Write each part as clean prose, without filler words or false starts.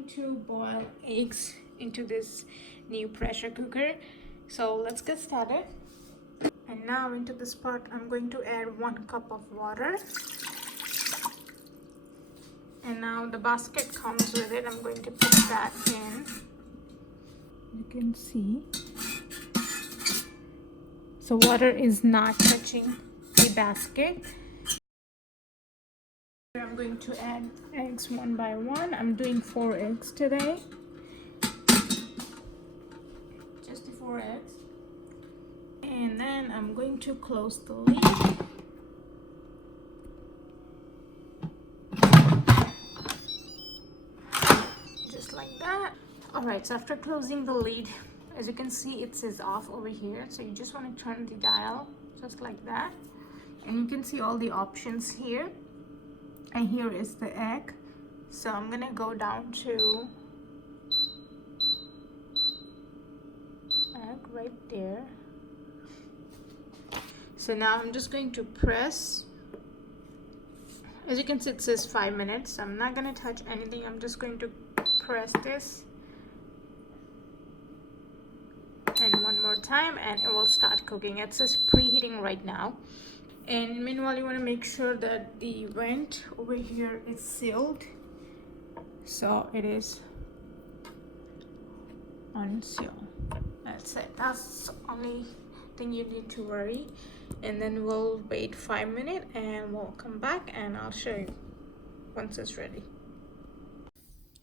going to boil eggs into this new pressure cooker. So let's get started. And now into this pot I'm going to add 1 cup of water. And now the basket comes with it. I'm going to put that in. You can see. So water is not touching the basket. I'm going to add eggs one by one. I'm doing 4 eggs today. Just the 4 eggs. And then I'm going to close the lid. Just like that. Alright, so after closing the lid, as you can see, it says off over here. So you just want to turn the dial just like that. And you can see all the options here. And here is the egg. So I'm gonna go down to egg right there. So now I'm just going to press. As you can see, it says 5 minutes. So I'm not gonna touch anything. I'm just going to press this. And one more time and it will start cooking. It says preheating right now. And meanwhile, you want to make sure that the vent over here is sealed. So it is unsealed. That's it. That's the only thing you need to worry. And then we'll wait 5 minutes and we'll come back and I'll show you once it's ready.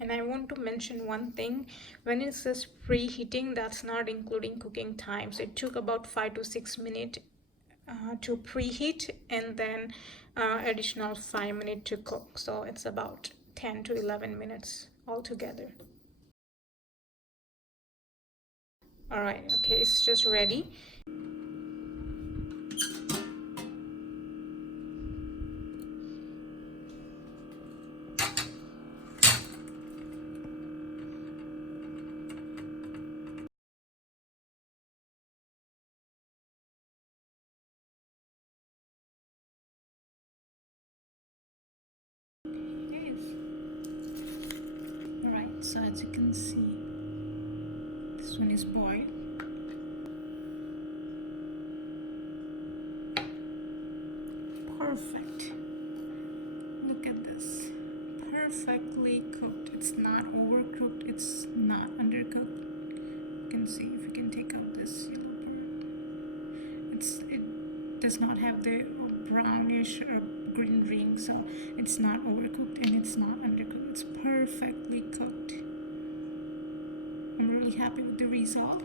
And I want to mention one thing. When it says preheating, that's not including cooking time. So it took about 5 to 6 minutes to preheat, and then additional 5 minutes to cook. So it's about 10 to 11 minutes altogether. All right, okay, it's just ready. Alright, so as you can see, this one is boiled. Perfect. Look at this. Perfectly cooked. It's not overcooked. It's not undercooked. You can see if you can take out this yellow part. It does not have the brownish or green ring, so it's not overcooked and it's not undercooked. It's perfectly cooked. I'm really happy with the result.